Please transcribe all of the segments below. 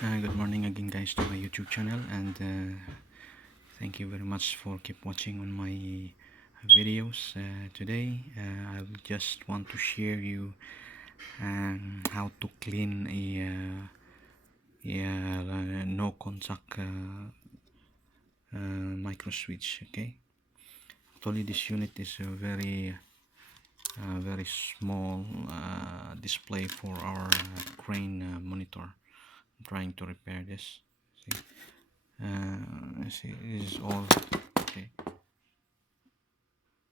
Good morning again, guys, to my YouTube channel, and thank you very much for keep watching on my videos. Today I just want to share you how to clean a no contact micro switch. Okay, actually this unit is a very small display for our Crane monitor. I'm trying to repair this. See, this is all okay.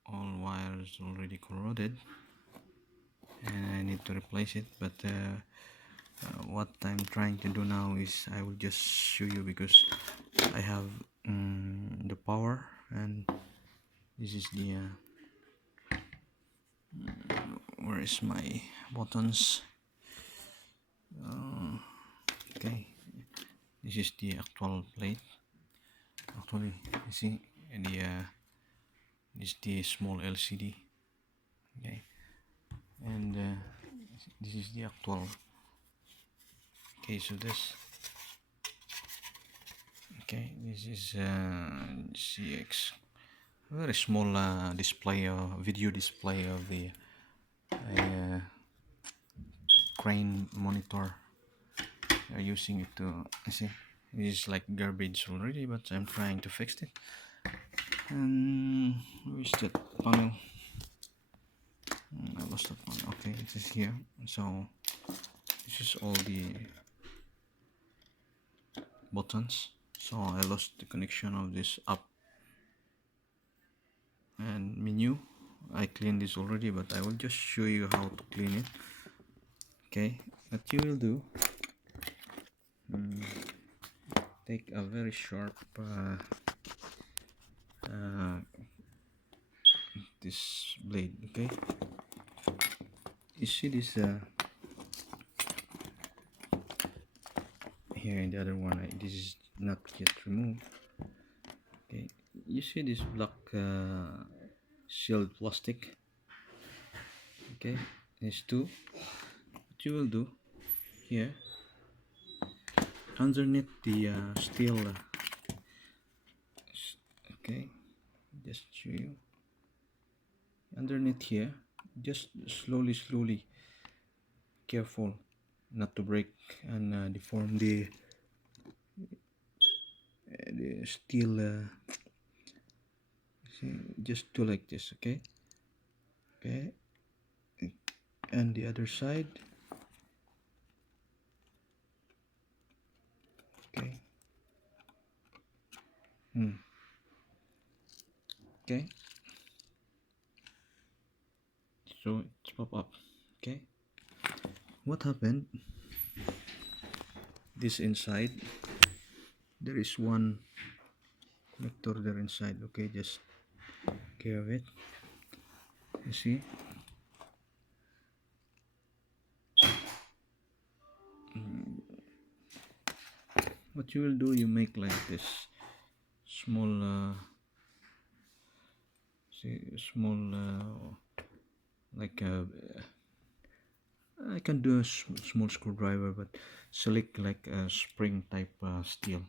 All wires already corroded, and I need to replace it. But what I'm trying to do now is I will just show you, because I have the power, and this is the where is my buttons? Okay, this is the actual plate. Actually, you see the this is the small LCD. Okay, and this is the actual case of this. Okay, this is CX, very small display, video display of the uh, Crane monitor. They're using it to, I see, it is like garbage already, but I'm trying to fix it. And where's that panel? I lost that one. Okay, it is here. So this is all the buttons. So I lost the connection of this up and menu. I cleaned this already, but I will just show you how to clean it. Okay, what you will do, take a very sharp this blade. Okay, you see this here in the other one, this is not yet removed. Okay, you see this black sealed plastic. Okay, there's two. What you will do here, underneath the steel okay, just show you, underneath here, just slowly, careful not to break and deform the steel. See, just do like this. Okay, and the other side. Okay, okay, so it's pop up. Okay, what happened, this inside, there is one connector there inside. Okay, just care of it. You see, what you will do, you make like this small like I can do a small screwdriver, but select like a spring type steel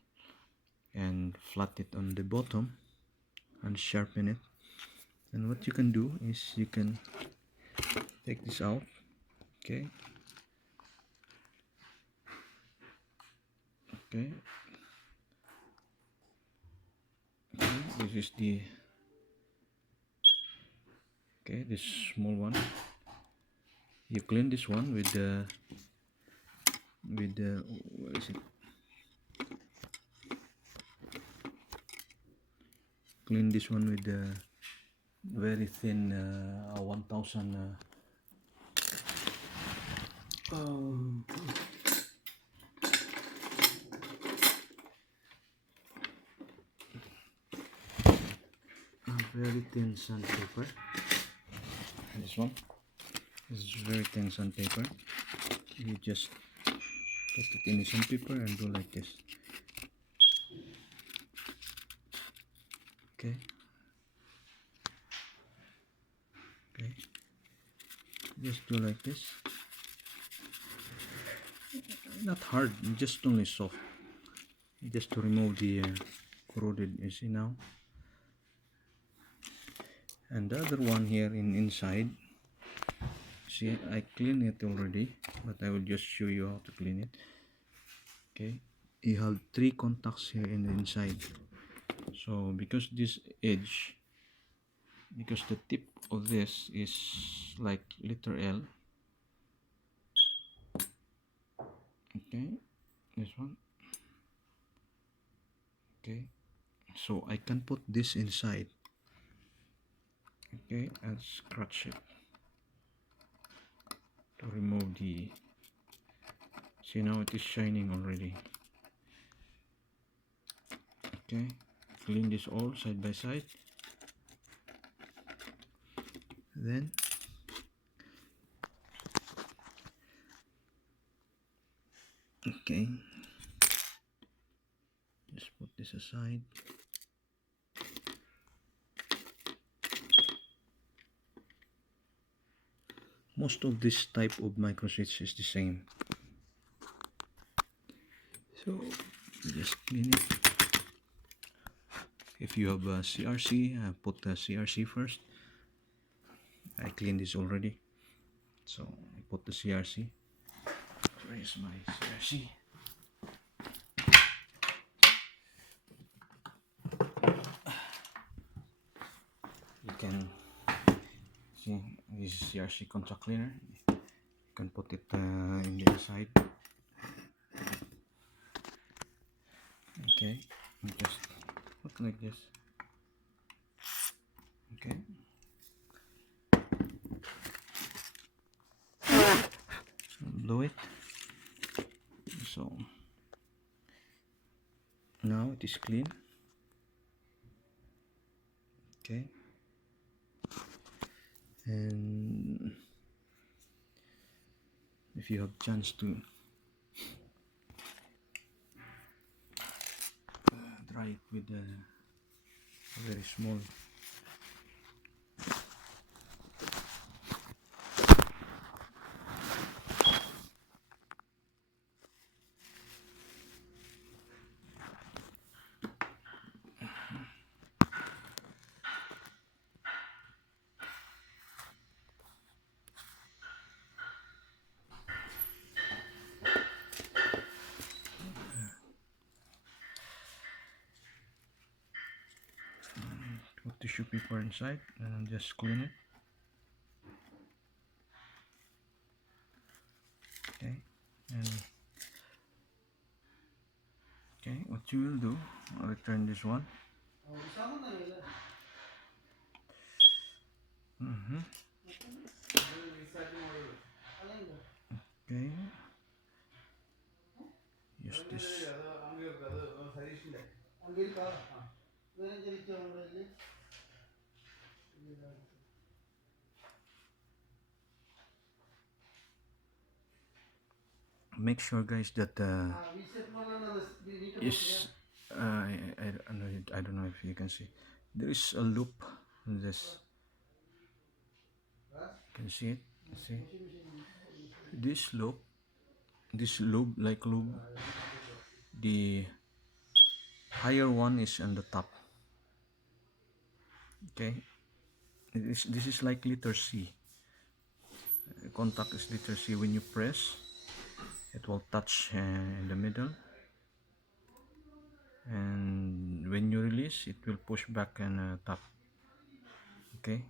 and flat it on the bottom and sharpen it. And what you can do is you can take this out. Okay, okay, this is the this small one. You clean this one with the where is it, clean this one with the very thin 1000 very thin sandpaper. This one, this is very thin sandpaper. You just put it in the sandpaper and do like this. Okay, just do like this. not hard, just only soft, just to remove the corroded, you see now. And the other one here inside, see, I cleaned it already, but I will just show you how to clean it. Okay, you have 3 contacts here in the inside. So because this edge, because the tip of this is like letter L, okay, this one, okay, so I can put this inside, okay, and scratch it to remove the, see now it is shining already. Okay, clean this all side by side, then okay, just put this aside. Most of this type of microswitch is the same, so just clean it. If you have a CRC, put the CRC first. I cleaned this already, so I put the CRC. Where is my CRC? You can see this is CRC contact cleaner. You can put it in the inside. Okay, just put like this. Okay. Blow it. So now it is clean. Okay. And if you have chance to dry it with a very small tissue paper inside and just clean it. Okay, and okay, what you will do, I'll return this one. Okay, use this. Make sure guys that is I don't know if you can see, there is a loop in this. Can you see it? See this loop, this loop, like loop, the higher one is on the top. Okay, this is like letter C. Contact is letter C. When you press, it will touch in the middle, and when you release, it will push back and top. Okay,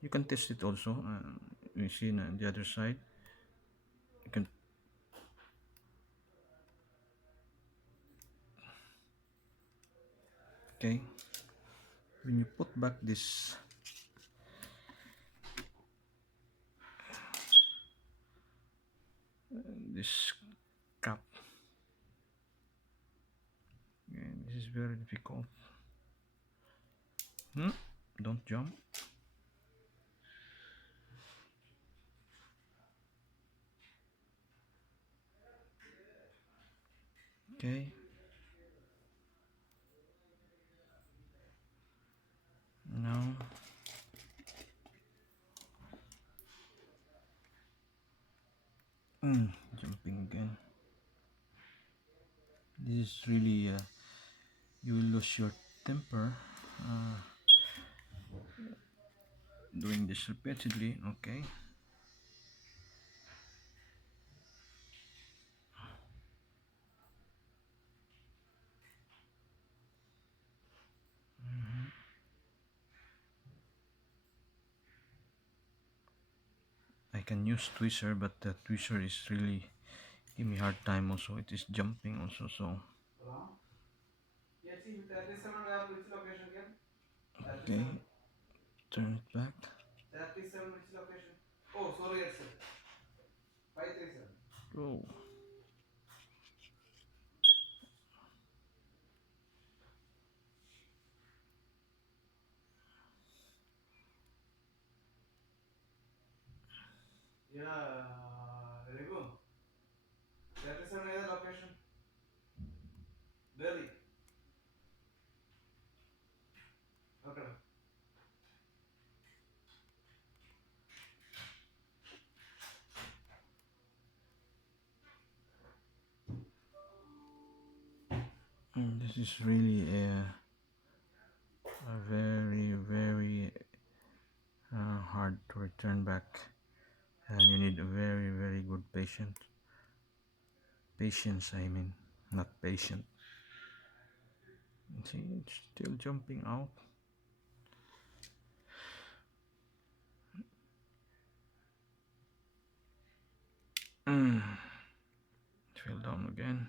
you can test it also. You see on the other side, you can. Okay, when you put back this cap, this is very difficult. Don't jump. Okay, now jumping again. This is really you will lose your temper doing this repeatedly. Okay. I can use twister, but the twister is really give me hard time also. It is jumping also, so okay, turn it back. Oh, this is really a very hard to return back, and you need a very good patience, I mean, not patient. See, it's still jumping out. It fell down again.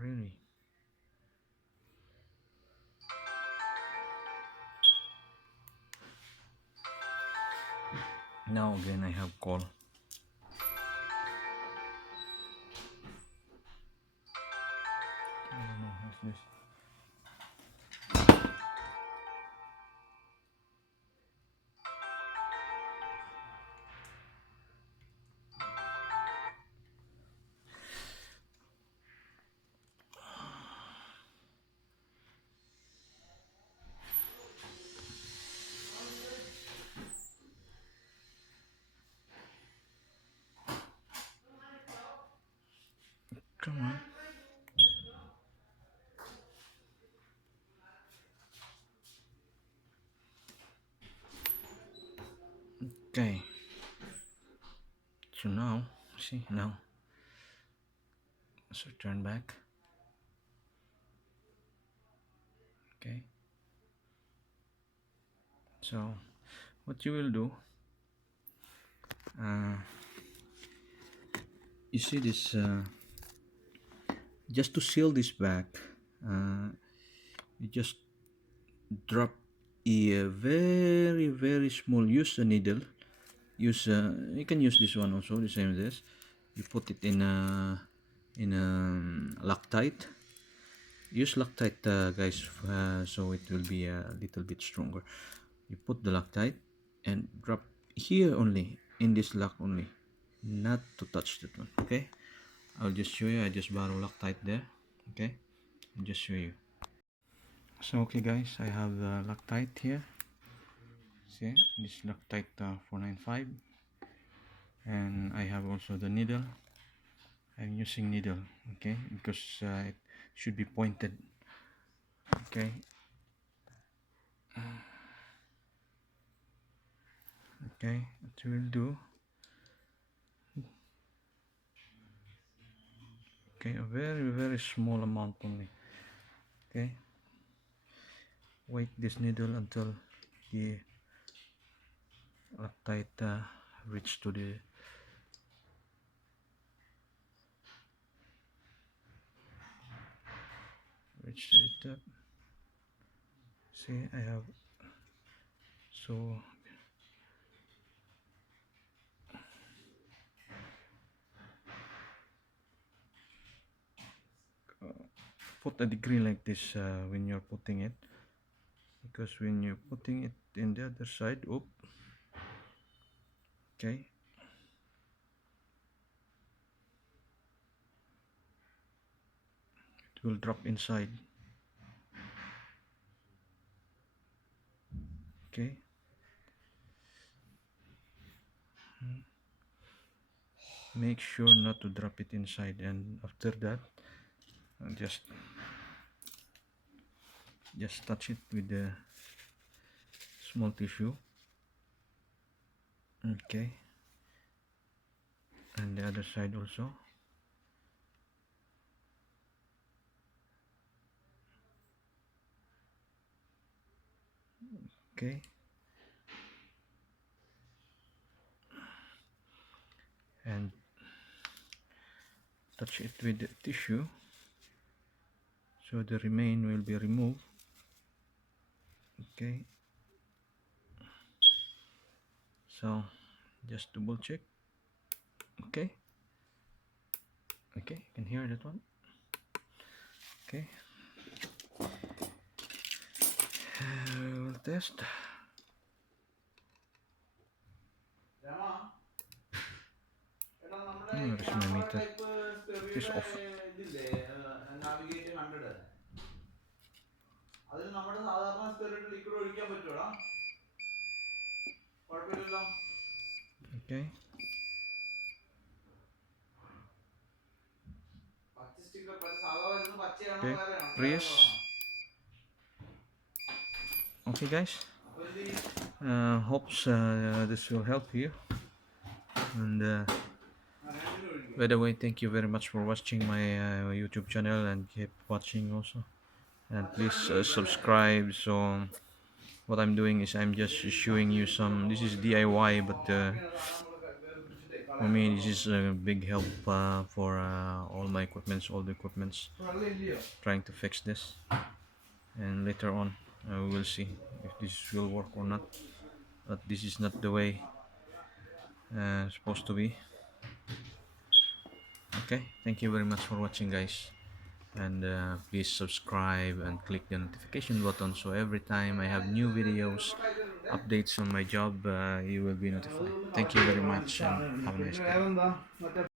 Really. Now again I have call. I don't know what's this. Come on. Okay. So now, see now. Let's return back. Okay. So what you will do, you see this, just to seal this back, you just drop a very small, use a needle, use you can use this one also, the same as this. You put it in a Loctite. Use Loctite, guys, so it will be a little bit stronger. You put the Loctite and drop here only, in this lock only, not to touch that one. Okay, I'll just show you. I just borrow Loctite there. Okay, I'll just show you. So okay guys, I have the Loctite here. See, this Loctite 495, and I have also the needle. I'm using needle, okay, because it should be pointed. Okay, okay, what we'll do, okay, a very small amount only. Okay, wait this needle until the Loctite reach to the top. See, I have, so put a degree like this when you're putting it, because when you're putting it in the other side, okay, will drop inside. Okay, make sure not to drop it inside, and after that just touch it with the small tissue. Okay, and the other side also. Okay, and touch it with the tissue so the remain will be removed. Okay, so just double check. Okay, you can hear that one. Okay, we'll test. Where is my meter? It is off. Okay. Okay, press. Okay, guys. Hopes this will help you. And by the way, thank you very much for watching my YouTube channel, and keep watching also. And please subscribe. So what I'm doing is I'm just showing you some. This is DIY, but for me this is a big help for all my equipments, all the equipments. Trying to fix this, and later on we will see if this will work or not. But this is not the way supposed to be. Okay, thank you very much for watching, guys, and please subscribe and click the notification button so every time I have new videos, updates on my job, you will be notified. Thank you very much and have a nice day.